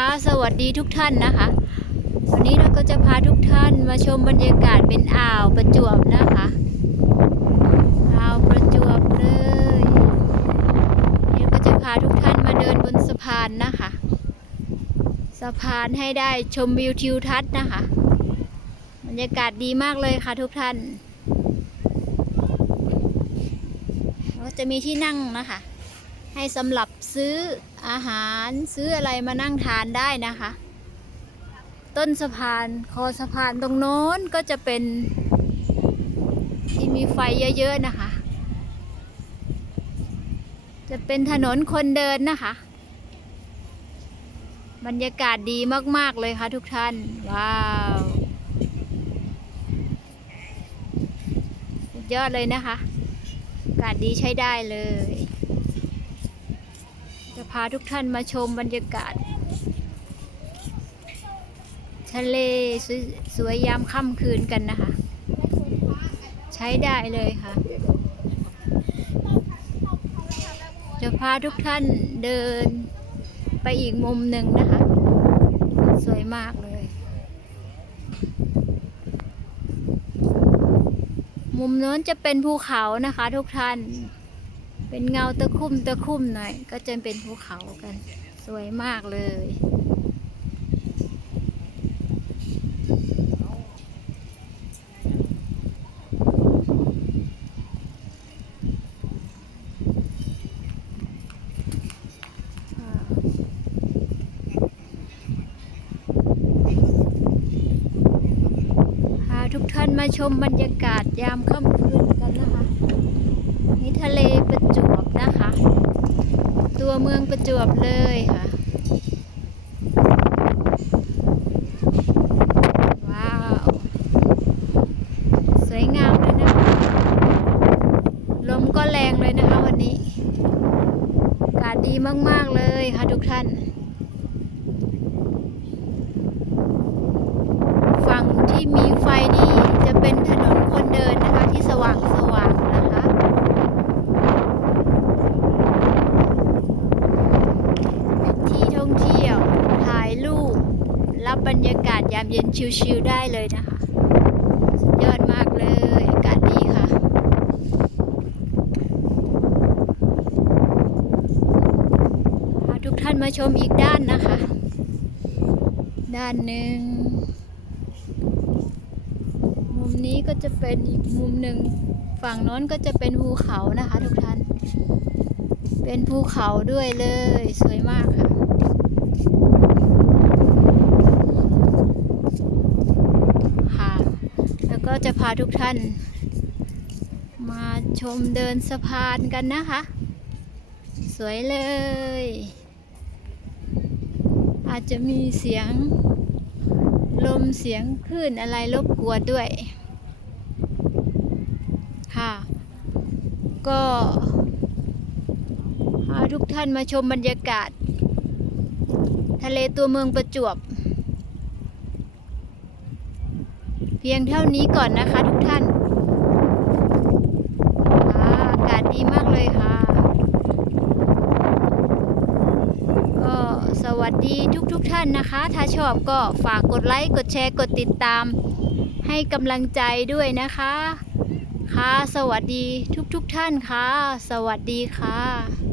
คะสวัสดีทุกท่านนะคะ วันนี้เราก็จะพาทุกท่านมาชมบรรยากาศเป็นอ่าวประจวบนะคะอ่าวประจวบเลยนี่ก็จะพาทุกท่านมาเดินบนสะพานนะคะ สะพานให้ได้ชมวิวทิวทัศน์นะคะ บรรยากาศดีมากเลยค่ะทุกท่านก็จะมีที่นั่งนะคะ ให้สำหรับซื้ออาหารซื้ออะไรมานั่งทานได้นะคะ ต้นสะพานคอสะพานตรงโน้นก็จะเป็น ที่มีไฟเยอะๆนะคะ จะเป็นถนนคนเดินนะคะ บรรยากาศดีมากๆเลยค่ะทุกท่าน ว้าว สุดยอดเลยนะคะ อากาศดีใช้ได้เลย จะพาทุกท่านมาชมบรรยากาศ ทะเลสวยสวยยามค่ำคืนกันนะคะ ใช้ได้เลยค่ะ จะพาทุกท่านเดินไปอีกมุมหนึ่งนะคะ สวยมากเลย มุมโน้นจะเป็นภูเขานะคะทุกท่าน เป็นเงาตะคุ่มตะคุ่มหน่อย ก็จะเป็นภูเขากัน สวยมากเลย พาทุกท่านมาชมบรรยากาศยามค่ำคืนกันนะคะ นี่ทะเลเประจวบน ตัวเมืองประจวบเลยค่ะ ว้าว สวยงามเลยนะคะลมก็แรงเลยนะคะวันนี้ อากาศดีมาก ๆ เลยค่ะทุกท่าน ฝั่งที่มีไฟนี่จะเป็นถนนคนเดินนะคะ ที่สว่างสว่างๆนะคะ เป็นที่ท่องเที่ยว ถ่ายรูป รั บรรยากาศยามเย็นชิลๆได้เลยนะคะ สุดยอดมากเลยอากาศดีค่ะ พาทุกท่านมาชมอีกด้านนะคะ ด้านหนึ่ง มุมนี้ก็จะเป็นอีกมุมหนึ่ง ฝั่งโน้นก็จะเป็นภูเขานะคะทุกท่าน เป็นภูเขาด้วยเลย สวยมากค่ะ แล้วก็ จะพาทุกท่าน มาชมเดินสะพานกันนะคะ สวยเลย อาจจะมีเสียง ลมเสียงคลื่นอะไรรบกวนด้วย ค่ะ ก็พาทุกท่านมาชมบรรยากาศ ทะเลตัวเมืองประจวบ เพียงเท่านี้ก่อนนะคะทุกท่านค่ะอากาศดีมากเลยค่ะ ก็สวัสดีทุกๆทท่านนะคะ ถ้าชอบก็ฝากกดไลค์กดแชร์กดติดตาม ให้กำลังใจด้วยนะคะ ค่ะ สวัสดีทุกๆทท่านค่ะ สวัสดีค่ะ